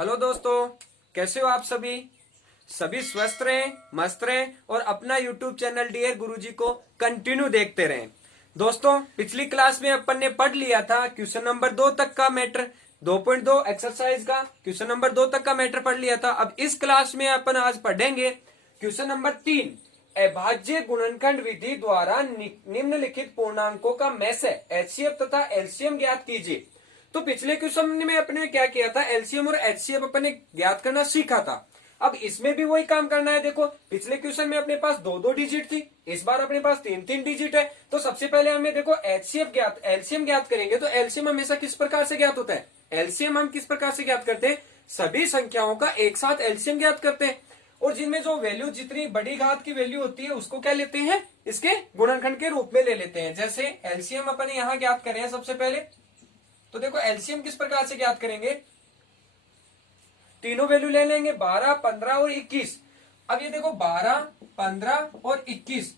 Hello दोस्तों, कैसे हो आप सभी। सभी स्वस्थ रहें, मस्त रहें और अपना यूट्यूब चैनल डियर गुरुजी को कंटिन्यू देखते रहें। दोस्तों, पिछली क्लास में अपन ने पढ़ लिया था क्वेश्चन नंबर 2 तक का मैटर। 2.2 एक्सरसाइज का क्वेश्चन नंबर 2 तक का मैटर पढ़ लिया था। अब इस क्लास में अपन आज पढ़ेंगे क्वेश्चन नंबर 3, अभाज्य गुणनखंड विधि द्वारा निम्नलिखित पूर्णांकों का मैसे एचसीएफ तथा एलसीएम ज्ञात कीजिए। तो पिछले क्वेश्चन में अपने क्या किया था, एलसीएम और एचसीएफ अपने ज्ञात करना सीखा था। अब इसमें भी वही काम करना है। देखो, पिछले क्वेश्चन में अपने पास दो दो डिजिट थी, इस बार अपने पास तीन तीन डिजिट है। तो सबसे पहले हमें देखो एलसीएम ज्ञात करेंगे। तो एलसीएम हमेशा किस प्रकार से ज्ञात होता है, एलसीएम हम किस प्रकार से ज्ञात करते हैं, सभी संख्याओं का एक साथ एलसीएम ज्ञात करते हैं। और जिनमें जो वैल्यू जितनी बड़ी घात की वैल्यू होती है उसको क्या लेते हैं, इसके गुणनखंड के रूप में ले लेते हैं। जैसे एलसीएम अपन यहाँ ज्ञात करें सबसे पहले। तो देखो एलसीएम किस प्रकार से ज्ञात करेंगे, तीनों वैल्यू ले लेंगे 12, 15 और 21। अब ये देखो 12, 15 और 21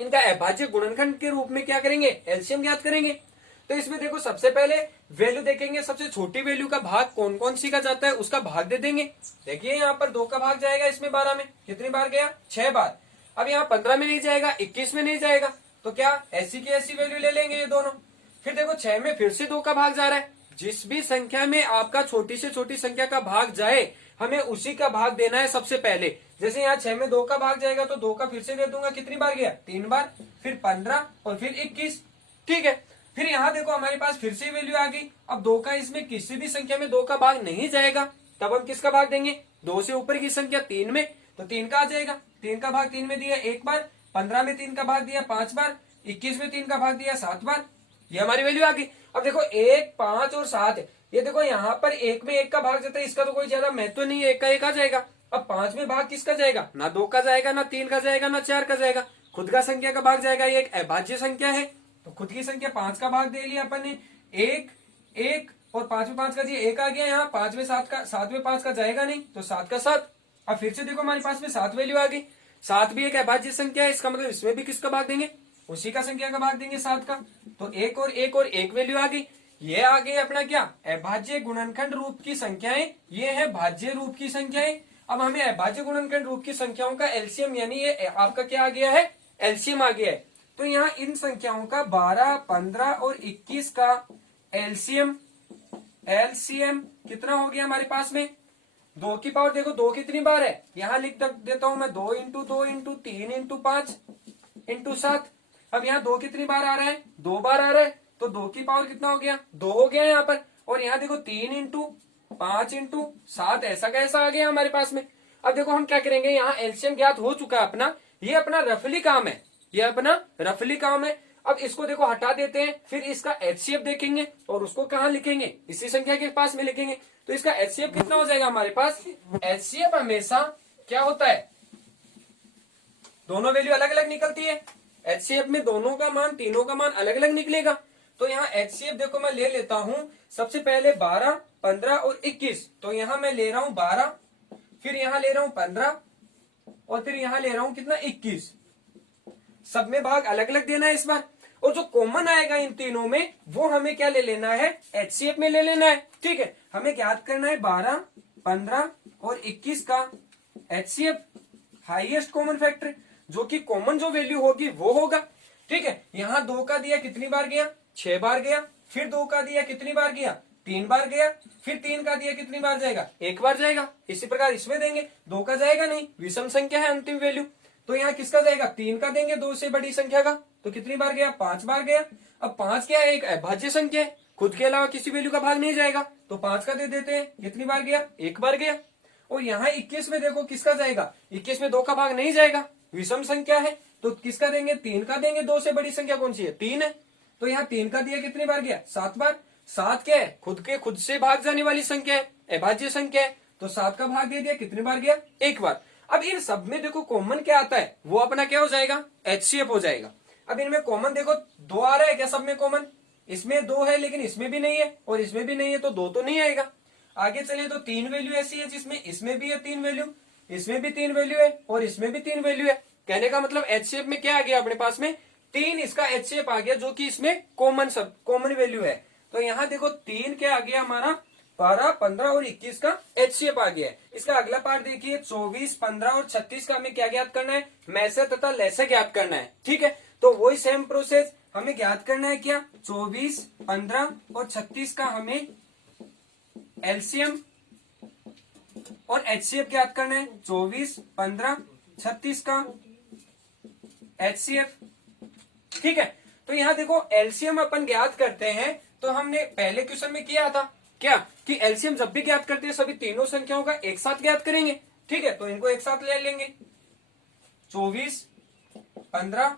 इनका अभाज्य गुणनखंड के रूप में क्या करेंगे, एलसीएम ज्ञात करेंगे। तो इसमें देखो सबसे पहले वैल्यू देखेंगे, सबसे छोटी वैल्यू का भाग कौन कौन सी का जाता है उसका भाग दे देंगे। देखिए यहाँ पर 2 का भाग जाएगा, इसमें 12 में कितनी बार गया, 6 बार। अब यहाँ 15 में नहीं जाएगा, 21 में नहीं जाएगा, तो क्या ऐसी की ऐसी वैल्यू ले लेंगे ये दोनों। फिर देखो 6 में फिर से 2 का भाग जा रहा है। जिस भी संख्या में आपका छोटी से छोटी संख्या का भाग जाए हमें उसी का भाग देना है सबसे पहले। जैसे यहाँ 6 में 2 का भाग जाएगा तो 2 का फिर से दे दूंगा, कितनी बार गया, 3 बार, फिर 15 और फिर 21। ठीक है, फिर यहाँ देखो हमारे पास फिर से वैल्यू आ गई। अब 2 का इसमें किसी भी संख्या में 2 का भाग नहीं जाएगा, तब हम किसका भाग देंगे, 2 से ऊपर की संख्या 3 में, तो 3 का आ जाएगा। 3 का भाग 3 में दिया 1 बार, 15 में 3 का भाग दिया 5 बार, 21 में 3 का भाग दिया 7 बार। ये हमारी वैल्यू आ गई। अब देखो 1, 5 और 7 है। ये देखो यहाँ पर 1 में 1 का भाग जाता है, इसका तो कोई ज्यादा महत्व नहीं है, 1 का 1 आ जाएगा। अब 5 में भाग किसका जाएगा, ना 2 का जाएगा, ना 3 का जाएगा, ना 4 का जाएगा, खुद का संख्या का भाग जाएगा। ये एक अभाज्य संख्या है तो खुद की संख्या 5 का भाग दे लिया अपन ने, 1, 1 और 5 में 5 का दिया 1 आ गया। यहाँ 5 में 7 में 5 का जाएगा नहीं, तो 7 का 7। अब फिर से देखो हमारे पास में 7 वैल्यू आ गई। 7 भी एक अभाज्य संख्या है, इसका मतलब इसमें भी किसका भाग देंगे, उसी का संख्या का भाग देंगे 7 का। तो 1 और 1 और 1 वैल्यू आ गई। ये आ गई अपना क्या, अभाज्य गुणनखंड रूप की संख्याएं, ये है भाज्य रूप की संख्याएं। अब हमें अभाज्य गुणनखंड रूप की संख्याओं का एलसीएम यानी ये आपका क्या आ गया है, एलसीएम आ गया है। तो यहाँ इन संख्याओं का 12, 15 और 21 का एलसीएम एलसीएम कितना हो गया हमारे पास में, 2 की पावर देखो 2 कितनी बार है, यहाँ लिख देता हूं मैं 2 इंटू 2 इंटू 3 इंटू 5 इंटू 7। अब यहाँ 2 कितनी बार आ रहा है, 2 बार आ रहा है, तो 2 की पावर कितना हो गया, 2 हो गया यहाँ पर। और यहाँ देखो 3 इंटू 5 इंटू 7 ऐसा कैसा आ गया हमारे पास में। अब देखो हम क्या करेंगे, यहाँ एलसीएम ज्ञात हो चुका है अपना, ये अपना रफली काम है, ये अपना रफली काम है। अब इसको देखो हटा देते हैं, फिर इसका एचसीएफ देखेंगे और उसको कहाँ लिखेंगे, इसी संख्या के पास में लिखेंगे। तो इसका एचसीएफ कितना हो जाएगा हमारे पास, एचसीएफ हमेशा क्या होता है, दोनों वैल्यू अलग अलग निकलती है। एचसीएफ में दोनों का मान, तीनों का मान अलग अलग निकलेगा। तो यहाँ एचसीएफ देखो मैं ले लेता हूं सबसे पहले 12, 15 और 21। तो यहाँ मैं ले रहा हूं 12, फिर यहाँ ले रहा हूं 15 और फिर यहाँ ले रहा हूं कितना, 21। सब में भाग अलग अलग देना है इस बार। और जो कॉमन आएगा इन तीनों में वो हमें क्या ले लेना है, एचसीएफ में ले लेना है। ठीक है, हमें ज्ञात करना है 12, 15 और 21 का एचसीएफ, हाईएस्ट कॉमन फैक्टर, जो कि कॉमन जो वैल्यू होगी वो होगा। ठीक है, यहाँ 2 का दिया कितनी बार गया, 6 बार गया, फिर 2 का दिया कितनी बार गया, 3 बार गया, फिर 3 का दिया कितनी बार जाएगा, 1 बार जाएगा। इसी प्रकार इसमें देंगे, 2 का जाएगा नहीं, विषम संख्या है अंतिम वैल्यू, तो यहाँ किसका जाएगा, 3 का देंगे 2 से बड़ी संख्या का, तो कितनी बार गया, 5 बार गया। अब 5 क्या है, एक अभाज्य संख्या है, खुद के अलावा किसी वैल्यू का भाग नहीं जाएगा, तो 5 का दे देते हैं, कितनी बार गया, 1 बार गया। और यहाँ 21 में देखो किसका जाएगा, 21 में 2 का भाग नहीं जाएगा, विषम संख्या है, तो किसका देंगे, 3 का देंगे। 2 से बड़ी संख्या कौन सी है, 3 है, तो यहाँ 3 का दिया कितनी बार गया, 7 बार। 7 क्या है, खुद से भाग जाने वाली संख्या है, अभाज्य संख्या है, तो 7 का भाग दे दिया, कितनी बार गया, 1 बार। अब इन सब में देखो कॉमन क्या आता है, वो अपना क्या हो जाएगा, एचसीएफ हो जाएगा। अब इनमें कॉमन देखो 2 आ रहा है क्या, सब में कॉमन, इसमें 2 है लेकिन इसमें भी नहीं है और इसमें भी नहीं है, तो 2 तो नहीं आएगा। आगे चले तो 3 वैल्यू ऐसी है जिसमें इसमें भी है 3 वैल्यू, इसमें भी 3 वैल्यू है और इसमें भी 3 वैल्यू है। कहने का मतलब एचसीएफ में क्या आ गया अपने पास में, 3 इसका एचसीएफ आ गया, जो कि इसमें कॉमन वैल्यू है। तो यहाँ देखो 3 क्या आ गया हमारा, 12, 15 और 21 का HCF आ गया है। इसका अगला पार्ट देखिए, 24, 15 और 36 का हमें क्या ज्ञात करना है, मैसे तथा लैसे ज्ञात करना है। ठीक है, तो वही सेम प्रोसेस हमें ज्ञात करना है क्या, 24, 15 और 36 का हमें एलसीएम और HCF ज्ञात करना है। 24, 15, 36 का HCF। ठीक है, तो यहां देखो एलसीएम अपन ज्ञात करते हैं, तो हमने पहले क्वेश्चन में किया था क्या कि एलसीएम जब भी ज्ञात करते हैं सभी तीनों संख्याओं का एक साथ ज्ञात करेंगे। ठीक है, तो इनको एक साथ ले लेंगे, 24, 15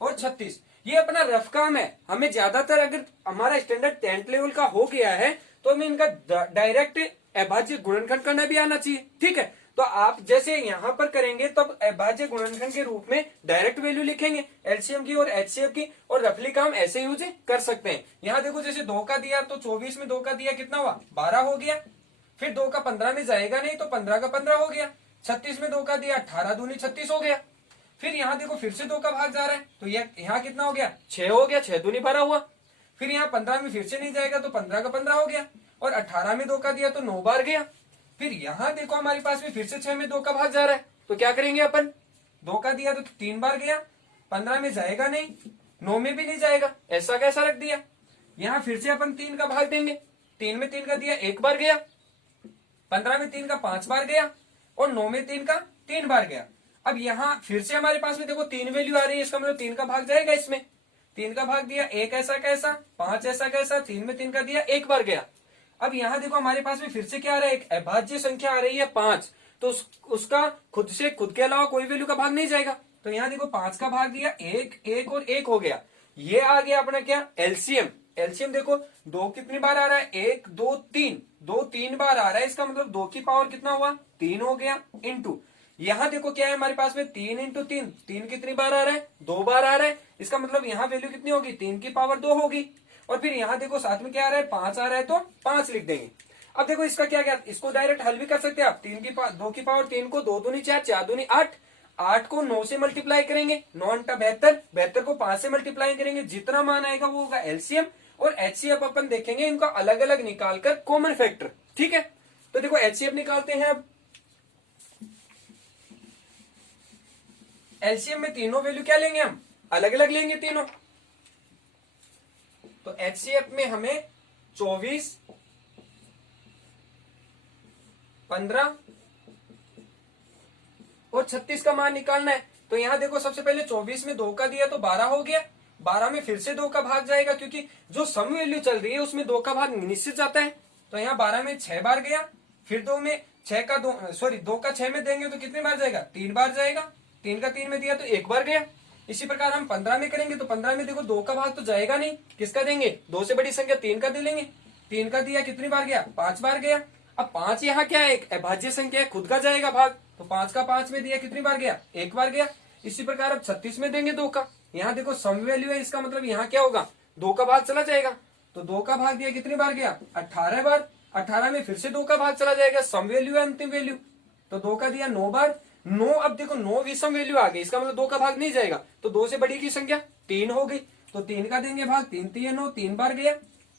और 36। ये अपना रफ काम है, हमें ज्यादातर अगर हमारा स्टैंडर्ड 10th लेवल का हो गया है तो हमें इनका डायरेक्ट अभाज्य गुणनखंड करना भी आना चाहिए। ठीक है, तो आप जैसे यहां पर करेंगे तब अभाज्य गुणनखंड के रूप में डायरेक्ट वैल्यू लिखेंगे एलसीएम की और एचसीएफ की, और रफली काम ऐसे यूज कर सकते हैं। यहां देखो जैसे 2 का दिया तो 24 में 2 का दिया कितना हुआ, 12 हो गया। फिर 2 का 15 में जाएगा नहीं तो 15 का 15 हो गया। 36 में 2 का दिया, 18 दूनी 36 हो गया। फिर यहाँ देखो फिर से 2 का भाग जा रहा है तो ये यहाँ कितना हो गया, 6 हो गया, 6 दूनी 12 हुआ। फिर यहाँ 15 में फिर से नहीं जाएगा तो 15 का 15 हो गया, और 18 में 2 का दिया तो 9 बार गया। फिर यहाँ देखो हमारे पास में फिर से 6 में 2 का भाग जा रहा है तो क्या करेंगे अपन, 2 का दिया तो 3 बार गया, 15 में जाएगा नहीं, 9 में भी नहीं जाएगा, ऐसा कैसा रख दिया। यहाँ फिर से अपन 3 का भाग देंगे, 3 में 3 का दिया 1 बार गया, 15 में 3 का 5 बार गया, और 9 में 3 का 3 बार गया। अब यहाँ फिर से हमारे पास में देखो 3 वैल्यू आ रही है, इसका मतलब 3 का भाग जाएगा इसमें। 3 का भाग दिया 1 ऐसा कैसा, 5 ऐसा कैसा, 3 में 3 का दिया 1 बार गया। अब यहाँ देखो हमारे पास में फिर से क्या आ रहा है, एक अभाज्य संख्या आ रही है 5, तो उसका खुद के अलावा कोई वैल्यू का भाग नहीं जाएगा। तो यहाँ देखो 5 का भाग दिया 1, 1 और 1 हो गया। ये आ गया अपना क्या, एलसीएम। एलसीएम देखो 2 कितनी बार आ रहा है, 1, 2, 3, 2 3 बार आ रहा है, इसका मतलब 2 की पावर कितना हुआ, 3 हो गया। इंटू यहाँ देखो क्या है हमारे पास में, 3 इंटू 3, 3 कितनी बार आ रहा है, 2 बार आ रहा है, इसका मतलब यहाँ वैल्यू कितनी होगी, 3 की पावर 2 होगी। और फिर यहाँ देखो साथ में क्या आ रहा है, 5 आ रहा है तो 5 लिख देंगे। अब देखो इसका क्या, इसको डायरेक्ट हल भी कर सकते हैं आप। 2 की पावर 3 को 2 दूनी 4, 4 दूनी 8, 8 को 9 से मल्टीप्लाई करेंगे, 9 अंटा 72, 72 को 5 से मल्टीप्लाई करेंगे, जितना मान आएगा वो होगा एलसीएम। और एचसीएफ अपन देखेंगे इनका अलग अलग निकालकर कॉमन फैक्टर। ठीक है, तो देखो एचसीएफ निकालते हैं। अब एलसीएम में तीनों वैल्यू क्या लेंगे, हम अलग अलग लेंगे तीनों। तो एचसीएफ में हमें 24, 15 और 36 का मान निकालना है। तो यहां देखो सबसे पहले 24 में 2 का दिया तो 12 हो गया, 12 में फिर से 2 का भाग जाएगा क्योंकि जो सम वैल्यू चल रही है उसमें 2 का भाग निश्चित जाता है। तो यहाँ 12 में 6 बार गया, फिर 2 में 6 का 2 का 6 में देंगे तो कितनी बार जाएगा, 3 बार जाएगा। 3 का 3 में दिया तो 1 बार गया। इसी प्रकार हम 15 में करेंगे तो 15 में देखो 2 का भाग तो जाएगा नहीं, किसका देंगे, 2 से बड़ी संख्या 3 का दे लेंगे। 3 का दिया कितनी बार गया, 5 बार गया। अब 5 यहाँ क्या है, एक अभाज्य संख्या है, खुद का जाएगा भाग, तो 5 का 5 में दिया कितनी बार गया, 1 बार गया। इसी प्रकार अब 36 में देंगे 2 का, यहाँ देखो सम वैल्यू है, इसका मतलब यहाँ क्या होगा, 2 का भाग चला जाएगा। तो 2 का भाग दिया कितनी बार गया, 18 बार। 18 में फिर से 2 का भाग चला जाएगा, सम वैल्यू है अंतिम वैल्यू। तो 2 का दिया 9 बार, 9। अब देखो 9 विषम वैल्यू आ गई, इसका मतलब 2 का भाग नहीं जाएगा, तो 2 से बड़ी की संख्या 3 हो गई, तो 3 का देंगे भाग, 3 3 9, 3 बार गया।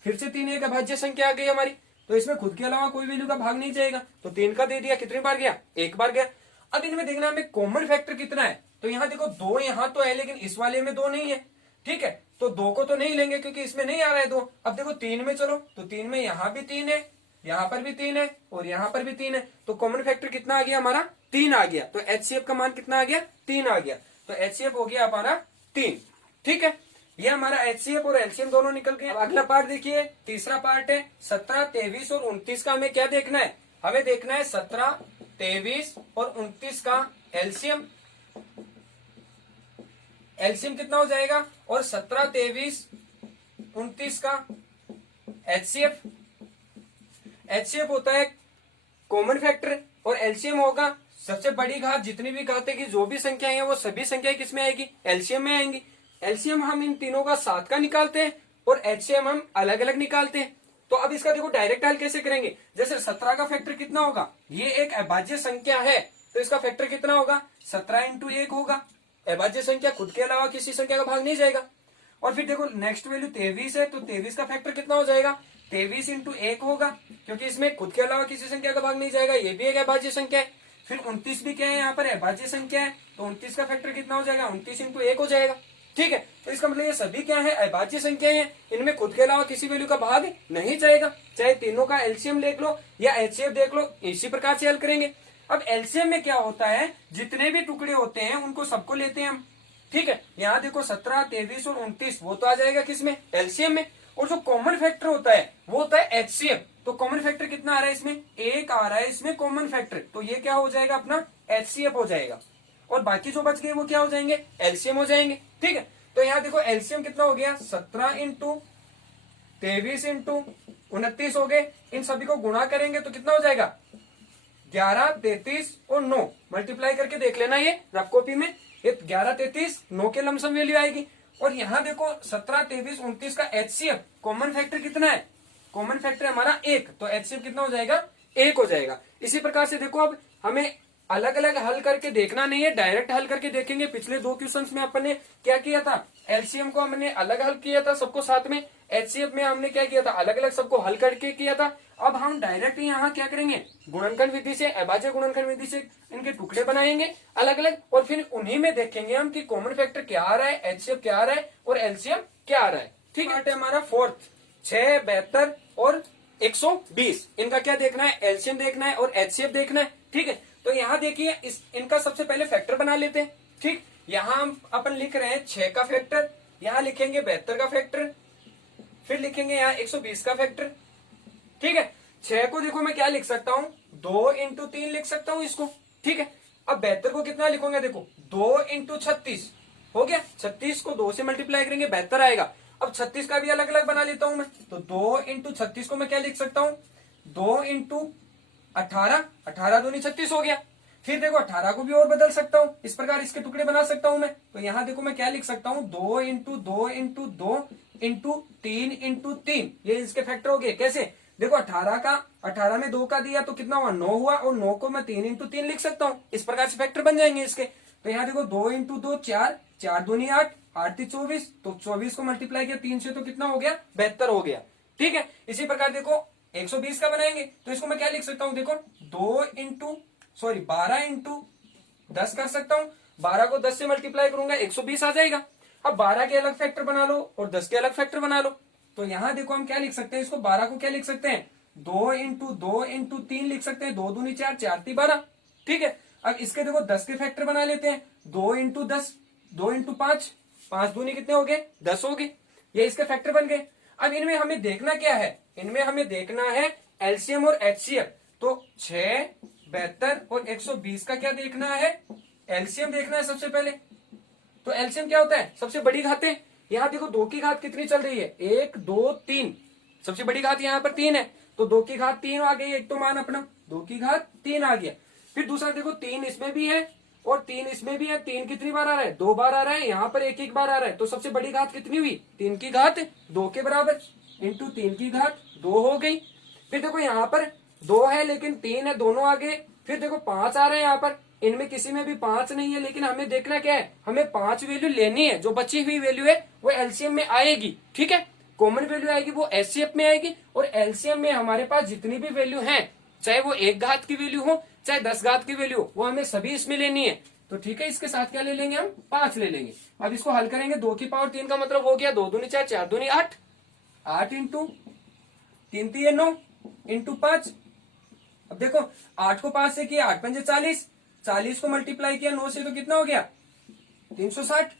फिर से 3 एक अभाज्य संख्या आ गई हमारी, तो इसमें खुद के अलावा कोई वैल्यू का भाग नहीं जाएगा, तो 3 का दे दिया कितनी बार गया, 1 बार गया। अब इनमें देखना हमें कॉमन फैक्टर कितना है। तो यहाँ देखो 2 यहाँ तो है लेकिन इस वाले में 2 नहीं है। ठीक है, तो 2 को तो नहीं लेंगे क्योंकि इसमें नहीं आ रहा है 2। अब देखो 3 में चलो, तो 3 में यहाँ भी 3 है, यहाँ पर भी 3 है और यहाँ पर भी 3 है, तो कॉमन फैक्टर कितना आ गया हमारा, 3 आ गया। तो एचसीएफ का मान कितना आ गया, 3 आ गया। तो एचसीएफ हो गया हमारा 3। ठीक है, ये हमारा एचसीएफ और एलसीएम दोनों निकल गए। अगला पार्ट देखिए, तीसरा पार्ट है 17, 23 और 29 का हमें क्या देखना है, हमें देखना है 17, 23 और 29 का एलसीएम। एलसीएम कितना हो जाएगा, और 17, 23, 29 का एचसीएफ। एचसीएफ होता है कॉमन फैक्टर और एलसीएम होगा सबसे बड़ी घात, जितनी भी घात है कि जो भी संख्याएं हैं वो सभी संख्याएं किसमें आएगी, एलसीएम में आएंगी। एलसीएम हम इन तीनों का 7 का निकालते हैं और एचसीएम हम अलग अलग निकालते हैं। तो अब इसका देखो डायरेक्ट हल कैसे करेंगे, जैसे 17 का फैक्टर कितना होगा, ये एक अभाज्य संख्या है तो इसका फैक्टर कितना होगा, 17 इंटू 1 होगा। अभाज्य संख्या खुद के अलावा किसी संख्या का भाग नहीं जाएगा। और फिर देखो नेक्स्ट वैल्यू 23 है, तो 23 का फैक्टर कितना हो जाएगा, 23 इंटू 1 होगा, क्योंकि इसमें खुद के अलावा किसी संख्या का भाग नहीं जाएगा, ये भी एक अभाज्य संख्या है। फिर 29 भी क्या है, यहाँ पर अभाज्य संख्या है, तो 29 का फैक्टर कितना हो जाएगा, 29 इंटू 1 हो जाएगा। ठीक है, तो इसका मतलब ये सभी क्या है, अभाज्य संख्या है, इनमें खुद के अलावा किसी वैल्यू का भाग नहीं जाएगा। चाहे तीनों का एलसीएम देख लो या एचसीएफ देख लो, इसी प्रकार से हल करेंगे। अब एलसीएम में क्या होता है, जितने भी टुकड़े होते हैं उनको सबको लेते हैं हम। ठीक है, यहाँ देखो 17, 23 और 29 वो तो आ जाएगा किसमें, एलसीएम में। और जो कॉमन फैक्टर होता है वो होता है एचसीएफ। तो कॉमन फैक्टर कितना आ रहा है इसमें, 1 आ रहा है इसमें कॉमन फैक्टर, तो ये क्या हो जाएगा अपना एचसीएफ हो जाएगा। और बाकी जो बच गए वो क्या हो जाएंगे, एलसीएम हो जाएंगे। ठीक है, तो यहाँ देखो एलसीएम कितना हो गया, 17 इंटू 23 इंटू 29 हो गए। इन सभी को गुणा करेंगे तो कितना हो जाएगा, 11, 33 और 9 मल्टीप्लाई करके देख लेना, ये रफ कॉपी में ये 11, 33, 9 के लमसम वैल्यू आएगी। और यहाँ देखो 17, 23, 29 का एचसीएफ कॉमन फैक्टर कितना है, कॉमन फैक्टर हमारा 1, तो एचसीएफ कितना हो जाएगा, 1 हो जाएगा। इसी प्रकार से देखो अब हमें अलग अलग हल करके देखना नहीं है, डायरेक्ट हल करके देखेंगे। पिछले 2 क्वेश्चंस में अपन ने क्या किया था, एलसीएम को हमने अलग हल किया था सबको साथ में, एचसीएफ में हमने क्या किया था, अलग अलग सबको हल करके किया था। अब हम डायरेक्ट यहाँ क्या करेंगे, गुणनखंड विधि से, अभाज्य गुणनखंड विधि से इनके टुकड़े बनाएंगे अलग अलग, और फिर उन्हीं में देखेंगे हम कि कॉमन फैक्टर क्या आ रहा है, एचसीएफ क्या आ रहा है और एलसीएम क्या आ रहा है। ठीक है, हमारा फोर्थ 6, 72 और 120, इनका क्या देखना है, एलसीएम देखना है और एचसीएफ देखना है। ठीक है, तो यहाँ देखिए इनका सबसे पहले फैक्टर बना लेते हैं। ठीक, यहाँ हम अपन लिख रहे हैं 6 का फैक्टर, यहाँ लिखेंगे 72 का फैक्टर, फिर लिखेंगे यहाँ 120 का फैक्टर। ठीक है, 6 को देखो मैं क्या लिख सकता हूँ, 2 इंटू 3 लिख सकता हूँ इसको। ठीक है, अब 72 को कितना लिखूंगा, देखो 2 इंटू 36 हो गया, 36 को 2 से मल्टीप्लाई करेंगे 72 आएगा। अब 36 का भी अलग अलग बना लेता हूं मैं, तो 2 इंटू 36 को मैं क्या लिख सकता हूँ, 2 इंटू 18, 18 दूनी 36 हो गया। फिर देखो 18 को भी और बदल सकता हूँ, इस प्रकार इसके टुकड़े बना सकता हूं मैं। तो यहाँ देखो मैं क्या लिख सकता हूँ, 2 इंटू 2 इंटू 2 इंटू 3 इंटू 3, ये इसके फैक्टर हो गए। कैसे, देखो 18 में 2 का दिया तो कितना हुआ, 9 हुआ, और 9 को मैं 3 इंटू 3 लिख सकता हूँ, इस प्रकार से फैक्टर बन जाएंगे इसके। तो यहाँ देखो 2 इंटू 2 4, 4 दूनी 8, 8 3 24, तो 24 को मल्टीप्लाई किया 3 से तो कितना हो गया, 72 हो गया। ठीक है, इसी प्रकार देखो 120 का बनाएंगे तो इसको मैं क्या लिख सकता हूँ, देखो 12 इंटू 10 कर सकता हूँ, 12 को 10 से मल्टीप्लाई करूंगा 120 आ जाएगा। अब 12 के अलग फैक्टर बना लो और 10 के अलग फैक्टर बना लो, तो यहाँ देखो हम क्या लिख सकते हैं, इसको 12 को क्या लिख सकते हैं, 2 इंटू 2 इंटू 3 लिख सकते हैं, 2 दूनी 4, 4 3 12। ठीक है, अब इसके देखो 10 के फैक्टर बना लेते हैं, 2 इंटू 10, 2 इंटू 5, 5 दूनी कितने हो गए, 10 हो गए, ये इसके फैक्टर बन गए। अब इनमें हमें देखना क्या है, इनमें हमें देखना है एलसीएम और एचसीएफ। तो 6, 72 और 120 का क्या देखना है, एलसीएम देखना है सबसे पहले। तो एलसीएम क्या होता है, सबसे बड़ी घातें। यहाँ देखो 2 की घात कितनी चल रही है, 1 2 3, सबसे बड़ी घात यहाँ पर 3 है, तो 2 की घात 3 आ गई, एक तो मान अपना 2 की घात 3 आ गया। फिर दूसरा देखो 3 इसमें भी है और 3 इसमें भी है, 3 कितनी बार आ रहा है, 2 बार आ रहा है, यहाँ पर 1 1 बार आ रहा है, तो सबसे बड़ी घात कितनी हुई, 3 की घात 2 के बराबर इंटू 3 की घात 2 हो गई। फिर देखो यहाँ पर 2 है लेकिन 3 है, दोनों आ गए। फिर देखो 5 आ रहे हैं यहाँ पर, इनमें किसी में भी 5 नहीं है, लेकिन हमें देखना क्या है, हमें 5 वैल्यू लेनी है, जो बची हुई वैल्यू है वो एलसीएम में आएगी। ठीक है, कॉमन वैल्यू आएगी वो एचसीएफ में आएगी, और एलसीएम में हमारे पास जितनी भी वैल्यू है, चाहे वो 1 घात की वैल्यू हो चाहे 10 घात की वैल्यू हो, वो हमें सभी इसमें लेनी है। तो ठीक है, इसके साथ क्या ले लेंगे हम, 5 ले लेंगे। अब इसको हल करेंगे, 2 की पावर 3 का मतलब हो गया 2 दूनी 4, 4 दूनी 8, 8 इंटू 3 3 9 इंटू 5। अब देखो 8 को 5 से किया 8 पंजे 40, 40 को मल्टीप्लाई किया 9 से तो कितना हो गया, 360।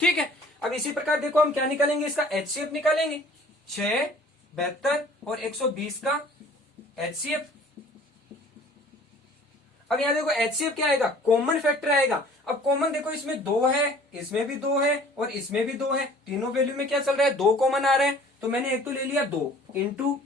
ठीक है, अब इसी प्रकार देखो हम क्या निकालेंगे, इसका एचसीएफ निकालेंगे, 6, 72 और 120 का एचसीएफ। अब यहां देखो एचसीएफ क्या आएगा, कॉमन फैक्टर आएगा। अब कॉमन देखो इसमें 2 है, इसमें भी 2 है और इसमें भी 2 है, तीनों वैल्यू में क्या चल रहा है, 2 कॉमन आ रहे हैं, तो मैंने एक तो ले लिया 2 इंटू,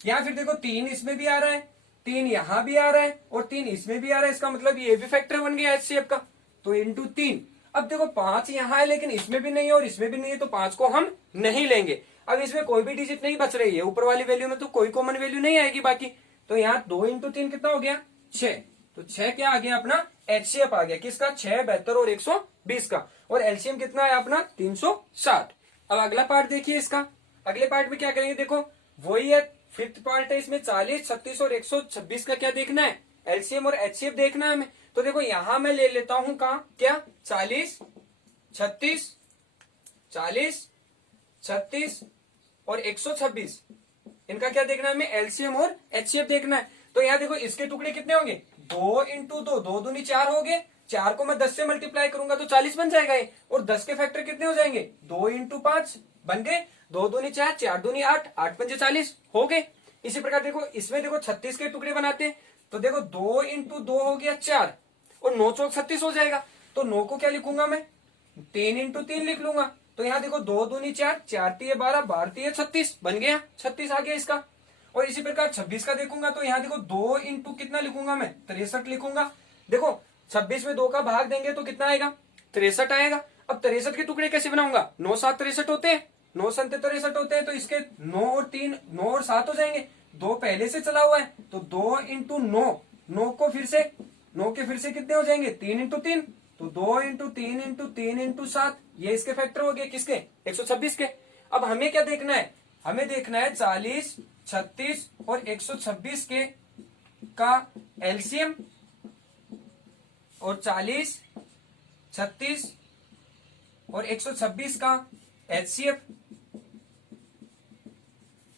यहां फिर देखो 3 इसमें भी आ रहा है, 3 यहां भी आ रहा है और 3 इसमें भी आ रहा है, इसका मतलब ये भी फैक्टर बन गया एचसीएफ का, तो इंटू 3। अब देखो 5 यहां है लेकिन इसमें भी नहीं है और इसमें भी नहीं है, तो 5 को हम नहीं लेंगे। अब इसमें कोई भी डिजिट नहीं बच रही है, ऊपर वाली वैल्यू में तो कोई कॉमन वैल्यू नहीं आएगी बाकी, तो यहाँ 2 इंटू 3 कितना हो गया, 6। तो 6 क्या आ गया अपना, एचसीएफ आ गया किसका, 6, 72 और 120 का, और एलसीएम कितना है अपना 360। अब अगला पार्ट देखिए इसका, अगले पार्ट में क्या करेंगे, देखो वही है, फिफ्थ पार्ट है इसमें 40, 36 और 126 का क्या देखना है, एलसीएम और एचसीएफ देखना है हमें। तो देखो यहां मैं ले लेता हूं कहा क्या 40, 36, 40, 36 और 126, इनका क्या देखना है हमें, एलसीएम और एचसीएफ देखना है। तो यहाँ देखो इसके टुकड़े कितने होंगे, 2 इंटू 2, 2 दूनी 4 हो गए, 4 को मैं 10 से मल्टीप्लाई करूंगा तो 40 बन जाएगा ये, और 10 के फैक्टर कितने हो जाएंगे, 2 इंटू 5 बन गए, 2 दूनी 4, 4 दूनी 8, 8 पंजे 40 हो गए। इसी प्रकार देखो इसमें देखो 36 के टुकड़े बनाते हैं, तो देखो 2 इंटू 2 हो गया 4, और 9 चौक 36 हो जाएगा। तो 9 को क्या लिखूंगा मैं, 3 इंटू 3 लिख लूंगा। तो यहाँ देखो 2 दूनी 4, 4 तिये 12, 12 तिये 36 बन गया, 36 आ गया इसका। और इसी प्रकार 26 का देखूंगा तो यहाँ देखो 2 इंटू कितना लिखूंगा मैं, 63 लिखूंगा। देखो 26 में 2 का भाग देंगे तो कितना आएगा, 63 आएगा। अब 63 के टुकड़े कैसे बनाऊंगा, 9 7 63 होते हैं, 9 संते 63 होते हैं, तो इसके 9 और 3, 9 और 7 हो जाएंगे, 2 पहले से चला हुआ है, तो 2 इंटू 9, 9 को फिर से, 9 के फिर से कितने हो जाएंगे, 3 इंटू 3, तो 2 इंटू 3 इंटू 3 इंटू 7, ये इसके फैक्टर हो गए किसके, 126 के। अब हमें क्या देखना है, हमें देखना है 40, 36 और 126 के का एलसीएम, और 40, 36 और 126 का एचसीएफ।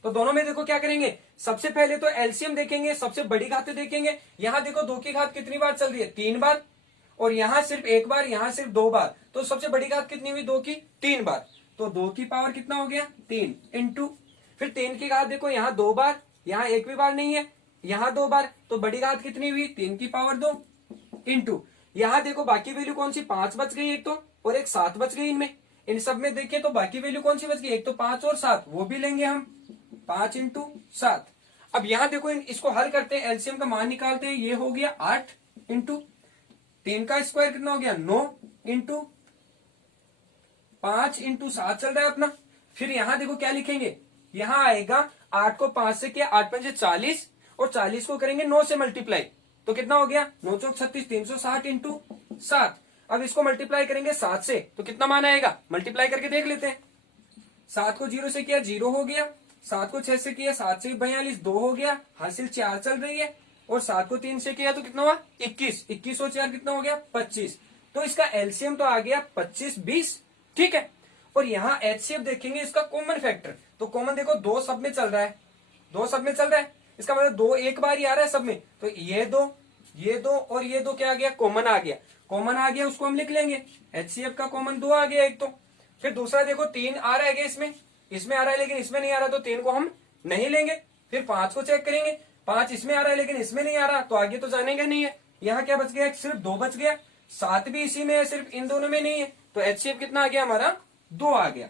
तो दोनों में देखो क्या करेंगे, सबसे पहले तो एलसीएम देखेंगे, सबसे बड़ी घातें देखेंगे। यहां देखो 2 की घात कितनी बार चल रही है, 3 बार, और यहां सिर्फ 1 बार, यहां सिर्फ 2 बार, तो सबसे बड़ी घात कितनी हुई, 2 की 3 बार, तो 2 की पावर कितना हो गया, 3 इंटू, फिर 3 की घात देखो यहां 2 बार, यहां एक भी बार नहीं है, यहां 2 बार, तो बड़ी घात कितनी हुई, 3 की पावर 2 इंटू, यहां देखो बाकी वैल्यू कौन सी, 5 बच गई एक तो, और एक 7 बच गई इनमें, इन सब में देखिए तो बाकी वैल्यू कौन सी बच गई, एक तो 5 और 7, वो भी लेंगे हम, 5 इंटू 7। अब यहां देखो इसको हल करते हैं, एलसीएम का मान निकालते हैं, ये हो गया 8 इंटू 3 का स्क्वायर कितना हो गया, 9 इंटू 5 इंटू 7 चल रहा है अपना। फिर यहां देखो क्या लिखेंगे, यहां आएगा 8 को 5 से किया, 8 पंजे 40, और 40 को करेंगे 9 से मल्टीप्लाई, तो कितना हो गया, 9 चौक 36, 360 इंटू 7। अब इसको मल्टीप्लाई करेंगे 7 से तो कितना मान आएगा, मल्टीप्लाई करके देख लेते हैं। 7 को 0 से किया 0 हो गया, 7 को 6 से किया 7 से 42 2 हो गया, हासिल 4 चल रही है, और 7 को 3 से किया तो कितना हुआ 21, 21 और 4 कितना हो गया 25। तो इसका एलसीएम तो आ गया 25 20, ठीक है। और यहाँ एचसीएफ देखेंगे इसका कॉमन फैक्टर, तो कॉमन देखो 2 सब में चल रहा है, 2 सब में चल रहा है, इसका मतलब 2 एक बार ही आ रहा है सब में, तो ये 2, ये 2 और ये 2 क्या आ गया, कॉमन आ गया, कॉमन आ गया, उसको हम लिख लेंगे, एचसीएफ का कॉमन 2 आ गया एक तो। फिर दूसरा देखो 3 आ रहा है इसमें, इसमें आ रहा है लेकिन इसमें नहीं आ रहा, तो 3 को हम नहीं लेंगे। फिर 5 को चेक करेंगे, 5 इसमें आ रहा है लेकिन इसमें नहीं आ रहा, तो आगे तो जानेंगे नहीं है। यहाँ क्या बच गया, सिर्फ 2 बच गया, 7 भी इसी में है, सिर्फ इन दोनों में नहीं है, तो एचसीएफ कितना आ गया हमारा, 2 आ गया।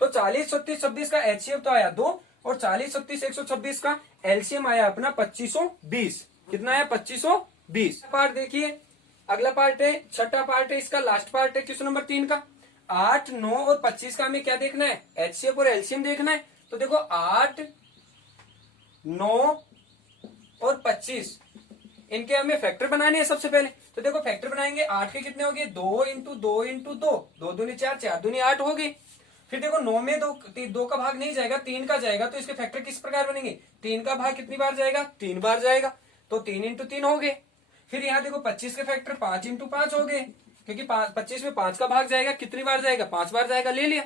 तो 40 36 26 का एचसीएफ तो आया 2, और 40 36 126 का एलसीएम आया अपना 2520, कितना आया 2520। पार्ट देखिए, अगला पार्ट है, छठा पार्ट है इसका, लास्ट पार्ट है क्वेश्चन नंबर 3 का। 8 9 और 25 का हमें क्या देखना है, एचसीएफ और एलसीएम देखना है। तो देखो 8 9 और 25, इनके हमें फैक्टर बनाने हैं सबसे पहले। तो देखो फैक्टर बनाएंगे, 8 के कितने हो गए, 2 इंटू 2 इंटू 2, 2 दूनी 4, 4 दूनी 8 हो गई। फिर देखो 9 में 2 का भाग नहीं जाएगा, 3 का जाएगा, तो इसके फैक्टर किस प्रकार बनेंगे, 3 का भाग कितनी बार जाएगा, 3 बार जाएगा, तो 3 इंटू 3 हो गए। फिर यहाँ देखो 25 के फैक्टर 5 इंटू 5 हो गए, क्योंकि 25 में 5 का भाग जाएगा, कितनी बार जाएगा, 5 बार जाएगा, ले लिया।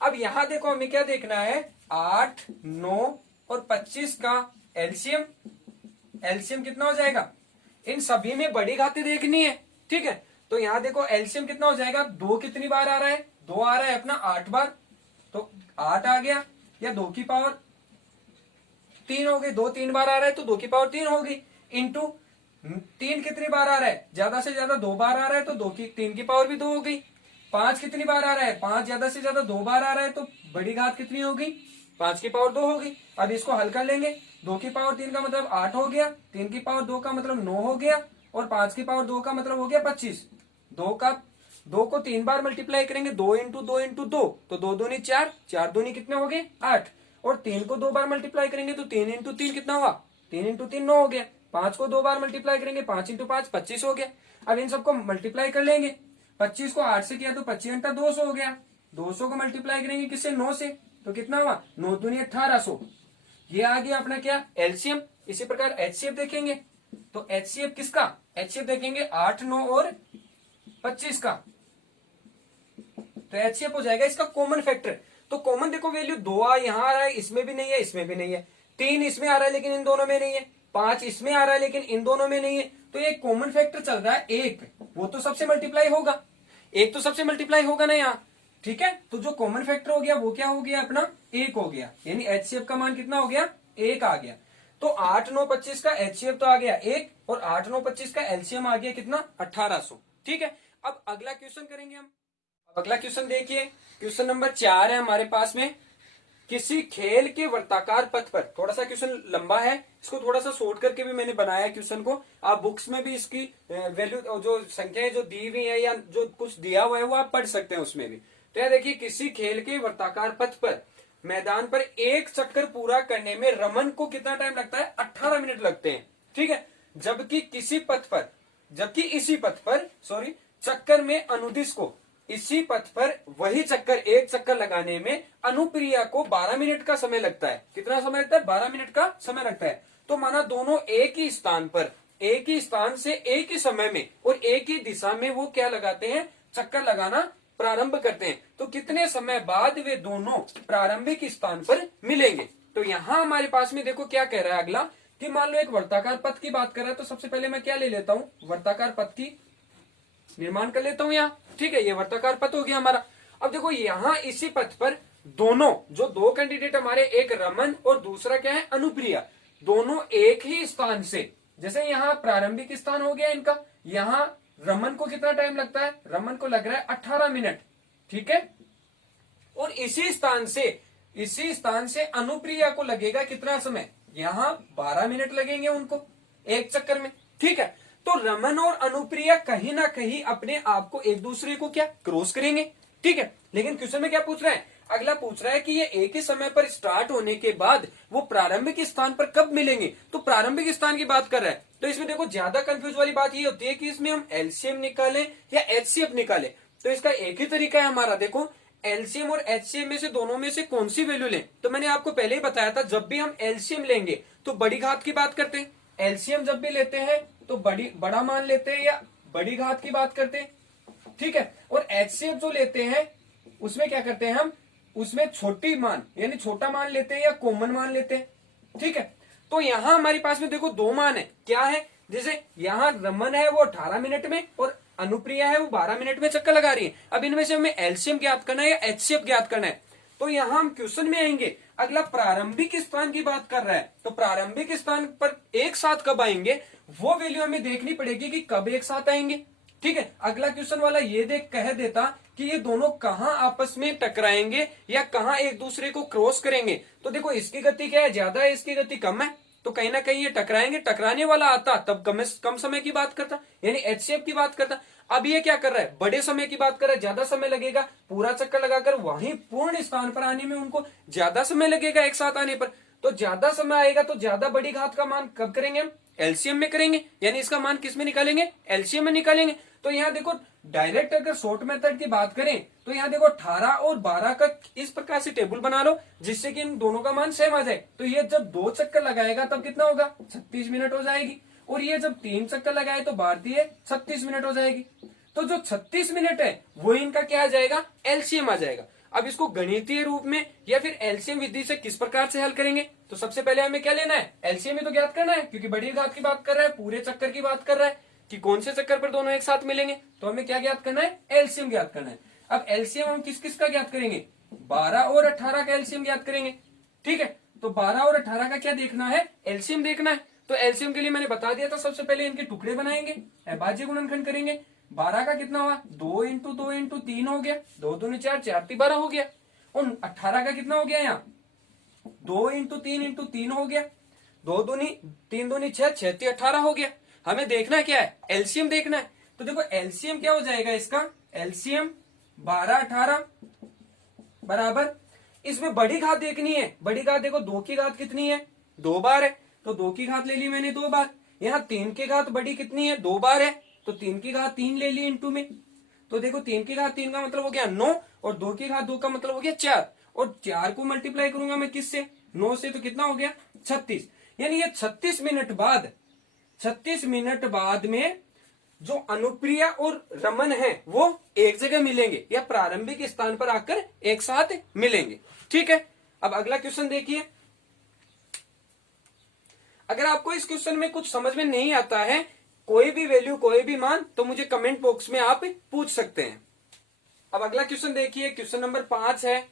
अब यहां देखो हमें क्या देखना है, 8 9 और 25 का एलसीएम, एलसीएम कितना हो जाएगा, इन सभी में बड़ी घातें देखनी है, ठीक है। तो यहां देखो एलसीएम कितना हो जाएगा, 2 कितनी बार आ रहा है, 2 आ रहा है अपना 8 बार, तो 8 आ गया, या 2 की पावर 3 हो गई, 2 3 बार आ रहा है तो 2 की पावर 3 होगी, इंटू 3 कितनी बार आ रहा है, ज्यादा से ज्यादा 2 बार आ रहा है, तो 3 की पावर भी 2 हो गई। 5 कितनी बार आ रहा है, 5 ज्यादा से ज्यादा 2 बार आ रहा है, तो बड़ी घात कितनी होगी, 5 की पावर 2 होगी। अब इसको हल कर लेंगे, 2 की पावर 3 का मतलब 8 हो गया, 3 की पावर 2 का मतलब 9 हो गया, और 5 की पावर 2 का मतलब हो गया 25। 2 को 3 बार मल्टीप्लाई करेंगे, 2 इंटू 2 इंटू 2, तो 2 दूनी 4, 4 दूनी कितने हो गए 8, और 3 को 2 बार मल्टीप्लाई करेंगे तो 3 इंटू 3 कितना हुआ, 3 इंटू 3 9 हो गया। 5 को 2 बार मल्टीप्लाई करेंगे, 5 इंटू 5 25 हो गया। अब इन सबको मल्टीप्लाई कर लेंगे, 25 को 8 से किया तो 25 घंटा 200 हो गया, 200 को मल्टीप्लाई करेंगे किससे, 9 से, तो कितना हुआ 9 दूनी 1800। ये आ गया अपना क्या एलसीएम। इसी प्रकार एचसीएफ देखेंगे तो एचसीएफ किसका, एचसीएफ देखेंगे 8, 9 और 25 का, तो एचसीएफ हो जाएगा इसका कॉमन फैक्टर। तो कॉमन देखो वैल्यू 2 यहाँ आ रहा है, इसमें भी नहीं है, इसमें भी नहीं है। 3 इसमें आ रहा है लेकिन इन दोनों में नहीं है। 5 इसमें आ रहा है लेकिन इन दोनों में नहीं है। तो ये कॉमन फैक्टर चल रहा है 1, वो तो सबसे मल्टीप्लाई होगा, 1 तो सबसे मल्टीप्लाई होगा ना यहाँ। ठीक है, तो जो कॉमन फैक्टर हो गया वो क्या हो गया अपना 1 हो गया, यानी एचसीएफ का मान कितना हो गया 1 आ गया। तो 8, 9, 25 का एचसीएफ तो आ गया 1 और 8, 9, 25 का एलसीएम आ गया कितना 1800। ठीक है, अब अगला क्वेश्चन करेंगे हम। अगला क्वेश्चन देखिए, क्वेश्चन नंबर 4 है हमारे पास में। किसी खेल के वर्ताकार पथ पर, थोड़ा सा क्वेश्चन लंबा है, इसको थोड़ा सा शॉर्ट करके भी मैंने बनाया क्वेश्चन को। आप बुक्स में भी इसकी वैल्यू जो संख्याएं जो दी हुई है या जो कुछ दिया हुआ है वो आप पढ़ सकते हैं उसमें भी। तो यह देखिए, किसी खेल के वर्ताकार पथ पर मैदान पर एक चक्कर पूरा करने में रमन को कितना टाइम लगता है 18 मिनट लगते हैं। ठीक है, जबकि इसी पथ पर चक्कर में अनुदिश को इसी पथ पर वही चक्कर एक चक्कर लगाने में अनुप्रिया को 12 मिनट का समय लगता है। कितना समय लगता है 12 मिनट का समय लगता है। तो माना दोनों एक ही स्थान पर, एक ही स्थान से एक ही समय में और एक ही दिशा में वो क्या लगाते हैं चक्कर लगाना प्रारंभ करते हैं। तो कितने समय बाद वे दोनों प्रारंभिक स्थान पर मिलेंगे। तो यहां हमारे पास में देखो क्या कह रहा है अगला, कि मान लो एक वर्ताकार पथ की बात कर रहा है। तो सबसे पहले मैं क्या ले लेता हूं, वर्ताकार पथ की निर्माण कर लेता हूं यहाँ। ठीक है, ये वर्ताकार पथ हो गया हमारा। अब देखो यहाँ इसी पथ पर दोनों जो दो कैंडिडेट हमारे, एक रमन और दूसरा क्या है अनुप्रिया, दोनों एक ही स्थान से, जैसे यहाँ प्रारंभिक स्थान हो गया इनका, यहाँ रमन को कितना टाइम लगता है, रमन को लग रहा है 18 मिनट। ठीक है, और इसी स्थान से अनुप्रिया को लगेगा कितना समय, यहाँ 12 मिनट लगेंगे उनको एक चक्कर में। ठीक है, तो रमन और अनुप्रिया कहीं ना कहीं अपने आप को एक दूसरे को क्या क्रॉस करेंगे। ठीक है, लेकिन क्वेश्चन में क्या पूछ रहा है, अगला पूछ रहा है कि ये एक ही समय पर स्टार्ट होने के बाद वो प्रारंभिक स्थान पर कब मिलेंगे। तो प्रारंभिक स्थान की बात कर रहा है। तो इसमें देखो ज्यादा कंफ्यूज वाली बात ये होती है कि इसमें हम एलसीएम निकालें या एचसीएफ निकालें। तो इसका एक ही तरीका है हमारा, देखो एलसीएम और एचसीएफ में से दोनों में से कौन सी वैल्यू लें। तो मैंने आपको पहले ही बताया था, जब भी हम एलसीएम लेंगे तो बड़ी घात की बात करते हैं, एलसीएम जब भी लेते हैं तो बड़ा मान लेते हैं या बड़ी घात की बात करते हैं। ठीक है, और एचसीएफ जो लेते हैं उसमें क्या करते हैं हम, उसमें छोटी मान यानी छोटा मान लेते हैं या कॉमन मान लेते हैं। ठीक है, तो यहां हमारे पास में देखो दो मान है, क्या है, जैसे यहाँ रमन है वो 18 मिनट में और अनुप्रिया है वो 12 मिनट में चक्कर लगा रही है। अब इनमें से हमें एलसीएम ज्ञात करना है या एचसीएफ ज्ञात करना है। तो यहां हम क्वेश्चन में आएंगे, अगला प्रारंभिक स्थान की बात कर रहा है, तो प्रारंभिक स्थान पर एक साथ कब आएंगे वो वैल्यू हमें देखनी पड़ेगी कि कब एक साथ आएंगे। ठीक है, अगला क्वेश्चन वाला ये देख कह देता कि ये दोनों कहां आपस में टकराएंगे या कहां एक दूसरे को क्रॉस करेंगे। तो देखो इसकी गति क्या है, ज्यादा है, इसकी गति कम है, तो कहीं ना कहीं ये टकराएंगे। टकराने वाला आता तब कम समय की बात करता, यानी एचसीएफ की बात करता। अब ये क्या कर रहा है, बड़े समय की बात कर रहा है, ज्यादा समय लगेगा पूरा चक्कर लगाकर वहीं पूर्ण स्थान पर आने में उनको ज्यादा समय लगेगा एक साथ आने पर। तो ज्यादा समय आएगा तो ज्यादा बड़ी घात का मान कब करेंगे हम, एलसीएम में करेंगे, यानी इसका मान किस में निकालेंगे, एलसीएम में निकालेंगे। तो यहाँ देखो डायरेक्ट अगर शॉर्ट मेथड की बात करें तो यहाँ देखो 18 और 12 का इस प्रकार से टेबल बना लो जिससे कि इन दोनों का मान सेम आ जाए। तो ये जब 2 चक्कर लगाएगा तब कितना होगा 36 मिनट हो जाएगी, और ये जब 3 चक्कर लगाए तो भारतीय 36 मिनट हो जाएगी। तो जो 36 मिनट है वो इनका क्या आ जाएगा, एलसीएम आ जाएगा। अब इसको गणितीय रूप में या फिर एलसीएम विधि से किस प्रकार से हल करेंगे, तो सबसे पहले हमें क्या लेना है, एलसीएम ही तो ज्ञात करना है, क्योंकि बड़ी घात की बात कर रहा है, पूरे चक्कर की बात कर रहा है कि कौन से चक्कर पर दोनों एक साथ मिलेंगे। तो हमें क्या ज्ञात करना है, एलसीएम ज्ञात करना है। अब एलसीएम हम किस किस का ज्ञात करेंगे, 12 और 18 का एलसीएम ज्ञात करेंगे। ठीक है, तो 12 और 18 का क्या देखना है, एलसीएम देखना है। तो एलसीएम के लिए मैंने बता दिया था, सबसे पहले इनके टुकड़े बनाएंगे, अभाज्य गुणनखंड करेंगे। 12 का कितना हुआ, 2 इंटू 2 इंटू 3 हो गया, 2 दूनी 4, 4 × 12 हो गया। और 18 का कितना हो गया, यहाँ 2 इंटू 3 इंटू 3 हो गया, 2 दूनी 3 दूनी 6, 6 × 18 हो गया। हमें देखना क्या है, एलसीएम देखना है। तो देखो एलसीएम क्या हो जाएगा इसका, एलसीएम 12 18 बराबर, इसमें बड़ी घात देखनी है। बड़ी घात देखो 2 की घात कितनी है, 2 बार है, तो 2 की घात ले ली मैंने 2 बार। यहाँ 3 की घात बड़ी कितनी है, 2 बार है, तो 3 की घात 3 ले ली इंटू में। तो देखो 3 की घात 3 का मतलब हो गया 9 और 2 की घात 2 का मतलब हो गया 4। और 4 को मल्टीप्लाई करूंगा मैं किससे, 9 से, तो कितना हो गया 36। यानी ये 36 मिनट बाद में जो अनुप्रिया और रमन है वो एक जगह मिलेंगे या प्रारंभिक स्थान पर आकर एक साथ मिलेंगे। ठीक है, अब अगला क्वेश्चन देखिए। अगर आपको इस क्वेश्चन में कुछ समझ में नहीं आता है, कोई भी वैल्यू कोई भी मान, तो मुझे कमेंट बॉक्स में आप पूछ सकते हैं। अब अगला क्वेश्चन देखिए, क्वेश्चन नंबर 5 है,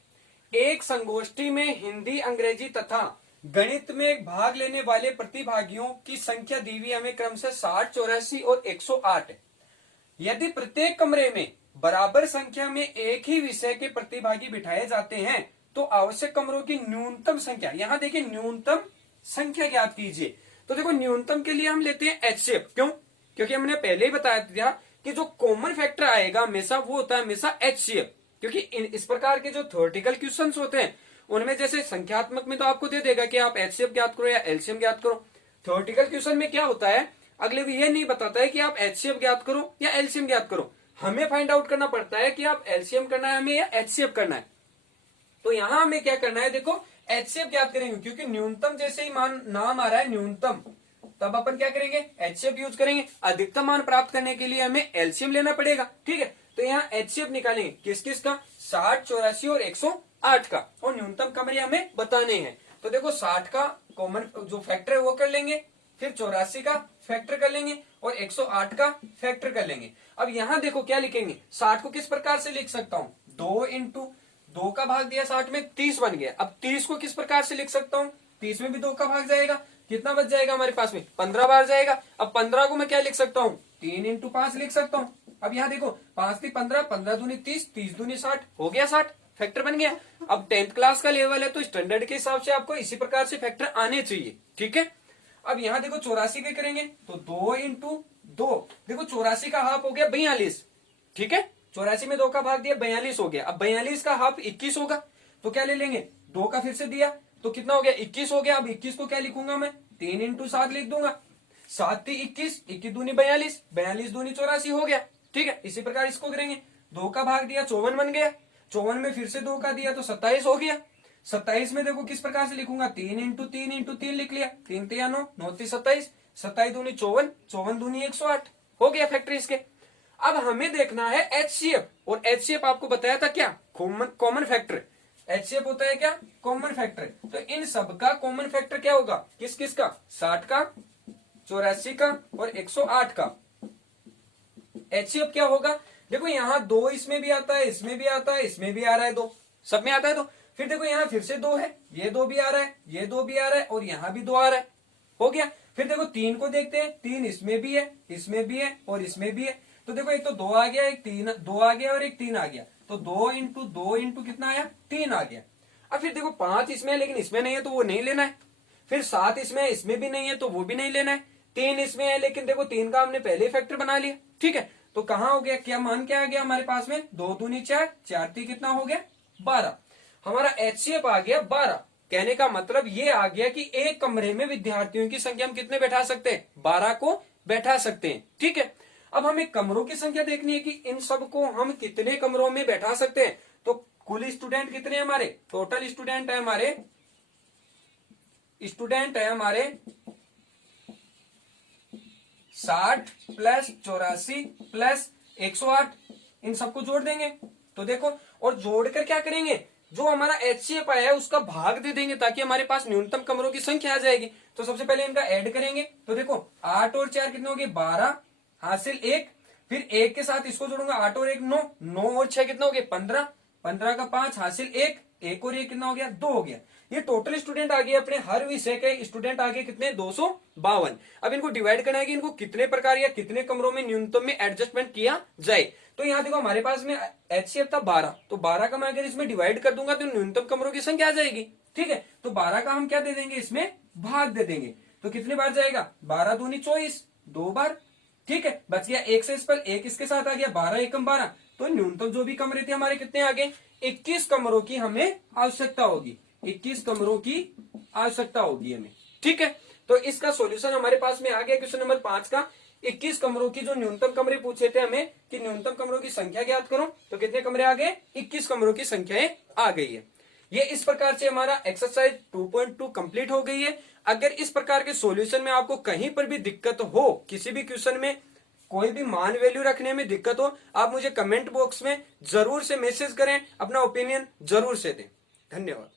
एक संगोष्ठी में हिंदी, अंग्रेजी तथा गणित में भाग लेने वाले प्रतिभागियों की संख्या दी हुई हमें क्रमशः 60, 84 और 108 है। यदि प्रत्येक कमरे में बराबर संख्या में एक ही विषय के प्रतिभागी बिठाए जाते हैं तो आवश्यक कमरों की न्यूनतम संख्या, यहां देखिए न्यूनतम संख्या ज्ञात कीजिए। तो देखो न्यूनतम के लिए हम लेते हैं एचसीएफ, क्यों, क्योंकि हमने पहले ही बताया था कि जो कॉमन फैक्टर आएगा हमेशा वो होता है हमेशा एचसीएफ। क्योंकि इस प्रकार के जो थ्योरेटिकल क्वेश्चंस होते हैं उनमें जैसे संख्यात्मक में तो आपको दे देगा कि आप एचसीएफ ज्ञात करो या एलसीएम ज्ञात करो। थ्योरेटिकल क्वेश्चन में क्या होता है, अगले भी ये नहीं बताता है कि आप एचसीएफ ज्ञात करो या एलसीएम ज्ञात करो, हमें फाइंड आउट करना पड़ता है कि आप एलसीएम करना है हमें या एचसीएफ करना है। तो यहां हमें क्या करना है, देखो एचसीएफ ज्ञात करेंगे, क्योंकि न्यूनतम जैसे ही मान नाम आ रहा है न्यूनतम, तब अपन क्या करेंगे एचसीएफ यूज करेंगे। अधिकतम मान प्राप्त करने के लिए हमें एलसीएम लेना पड़ेगा। ठीक है, तो यहाँ एचसीएफ निकालेंगे किस किस का, 60, 84 और 108 का, और न्यूनतम कमरे हमें बताने हैं। तो देखो 60 का कॉमन जो फैक्टर है वो कर लेंगे, फिर 84 का फैक्टर कर लेंगे और 108 का फैक्टर कर लेंगे। अब यहाँ देखो क्या लिखेंगे, 60 को किस प्रकार से लिख सकता हूँ, 2 इंटू 2 का भाग दिया 60 में 30 बन गया। अब 30 को किस प्रकार से लिख सकता हूँ, 30 में भी 2 का भाग जाएगा, कितना बच जाएगा हमारे पास में 15 बार जाएगा। अब 15 को मैं क्या लिख सकता हूँ, 3 इंटू 5 लिख सकता हूँ। अब यहाँ देखो 5 3 15, 15 दूनी 30, 30 दूनी 60, हो गया 60, फैक्टर बन गया। अब 10th क्लास का लेवल है तो स्टैंडर्ड के हिसाब से आपको इसी प्रकार से फैक्टर आने चाहिए। ठीक है, अब यहाँ देखो 84 के करेंगे तो 2 इंटू 2, देखो 84 का हाफ हो गया 42। ठीक है, 84 में 2 का भाग दिया 42 हो गया। अब 42 का हाफ 21 होगा, तो क्या ले लेंगे, 2 का फिर से दिया तो कितना हो गया 21 हो गया। अब 21 को क्या लिखूंगा मैं, 3 इंटू 7 लिख दूंगा, 7 3 21, 21 दूनी 42, 42 दूनी 84 हो गया। ठीक है, इसी प्रकार इसको करेंगे, 2 का भाग दिया 54 बन गया, 54 में फिर से 2 का दिया तो 27 हो गया। 27 में देखो किस प्रकार से लिखूंगा, 3 इंटू 3 इंटू 3 लिख लिया, 3 3 9, 9 3 27, 27 दूनी 54, 54 दूनी 108, हो गया फैक्टर इसके। अब हमें देखना है एचसीएफ, और एचसीएफ आपको बताया था क्या, कॉमन फैक्टर। एचसीएफ होता है क्या, कॉमन फैक्टर। तो इन सब का कॉमन फैक्टर क्या होगा, किस किस का, 60 का, 84 का और 108 का। एचसीएफ क्या होगा, देखो यहाँ 2 इसमें भी आता है, इसमें भी आता है, इसमें भी आ रहा है 2, सब में आता है 2। फिर देखो यहाँ फिर से 2 है, ये 2 भी आ रहा है, ये 2 भी आ रहा है और यहाँ भी 2 आ रहा है, हो गया। फिर देखो 3 को देखते हैं, 3 इसमें भी है, इसमें भी है और इसमें भी है। तो देखो एक तो 2 आ गया, एक 3, 2 आ गया और एक 3 आ गया, तो 2 इंटू 2 इंटू कितना आया, 3 आ गया। अब फिर देखो 5 इसमें है लेकिन इसमें नहीं है तो वो नहीं लेना है। फिर 7 इसमें है, इसमें भी नहीं है तो वो भी नहीं लेना है। 3 इसमें है लेकिन देखो 3 का हमने पहले फैक्टर बना लिया। ठीक है, तो कहां हो गया, क्या मान क्या आ गया हमारे पास में, 2 दूनी 4, 4 3 कितना हो गया 12। हमारा एचसीएफ आ गया 12। कहने का मतलब ये आ गया कि एक कमरे में विद्यार्थियों की संख्या हम कितने बैठा सकते हैं, 12 को बैठा सकते हैं। ठीक है, अब हमें कमरों की संख्या देखनी है कि इन सबको हम कितने कमरों में बैठा सकते हैं। तो कुल स्टूडेंट कितने हैं हमारे, टोटल स्टूडेंट है हमारे 60 प्लस 84 प्लस 108, इन सबको जोड़ देंगे। तो देखो, और जोड़कर क्या करेंगे, जो हमारा एचसीएफ आया है उसका भाग दे देंगे ताकि हमारे पास न्यूनतम कमरों की संख्या आ जाएगी। तो सबसे पहले इनका ऐड करेंगे, तो देखो 8 और 4 कितने हो गए 12, हासिल 1, फिर 1 के साथ इसको जोड़ूंगा, 8 और 1 9, 9 और 6 कितना हो गया 15, 15 का 5 हासिल 1, 1 और 1 कितना हो गया 2 हो गया। ये टोटल स्टूडेंट आ गए, अपने हर विषय के स्टूडेंट आ गए कितने 252। अब इनको डिवाइड करना है कि इनको कितने प्रकार या कितने कमरों में न्यूनतम में एडजस्टमेंट किया जाए। तो यहाँ देखो हमारे पास में एचसीएफ था 12, तो 12 का मैं अगर इसमें डिवाइड कर दूंगा तो न्यूनतम कमरों की संख्या आ जाएगी। ठीक है, तो 12 का हम क्या दे देंगे, इसमें भाग दे देंगे, तो कितने बार जाएगा 12 दूनी 24, 2 बार। ठीक है, बच गया 1 से इस पर 1 इसके साथ आ गया, 12 एकम 12, तो न्यूनतम जो भी कमरे थे हमारे कितने आ गए 21 कमरों की हमें आवश्यकता होगी, 21 कमरों की आवश्यकता होगी हमें। ठीक है, तो इसका सॉल्यूशन हमारे पास में आ गया क्वेश्चन नंबर 5 का। 21 कमरों की जो न्यूनतम कमरे पूछे थे हमें कि न्यूनतम कमरों की संख्या ज्ञात करो, तो कितने कमरे आ गए 21 कमरों की संख्याएं आ गई है। ये इस प्रकार से हमारा एक्सरसाइज 2.2 कंप्लीट हो गई है। अगर इस प्रकार के सॉल्यूशन में आपको कहीं पर भी दिक्कत हो, किसी भी क्वेश्चन में कोई भी मान वैल्यू रखने में दिक्कत हो, आप मुझे कमेंट बॉक्स में जरूर से मैसेज करें, अपना ओपिनियन जरूर से दें। धन्यवाद।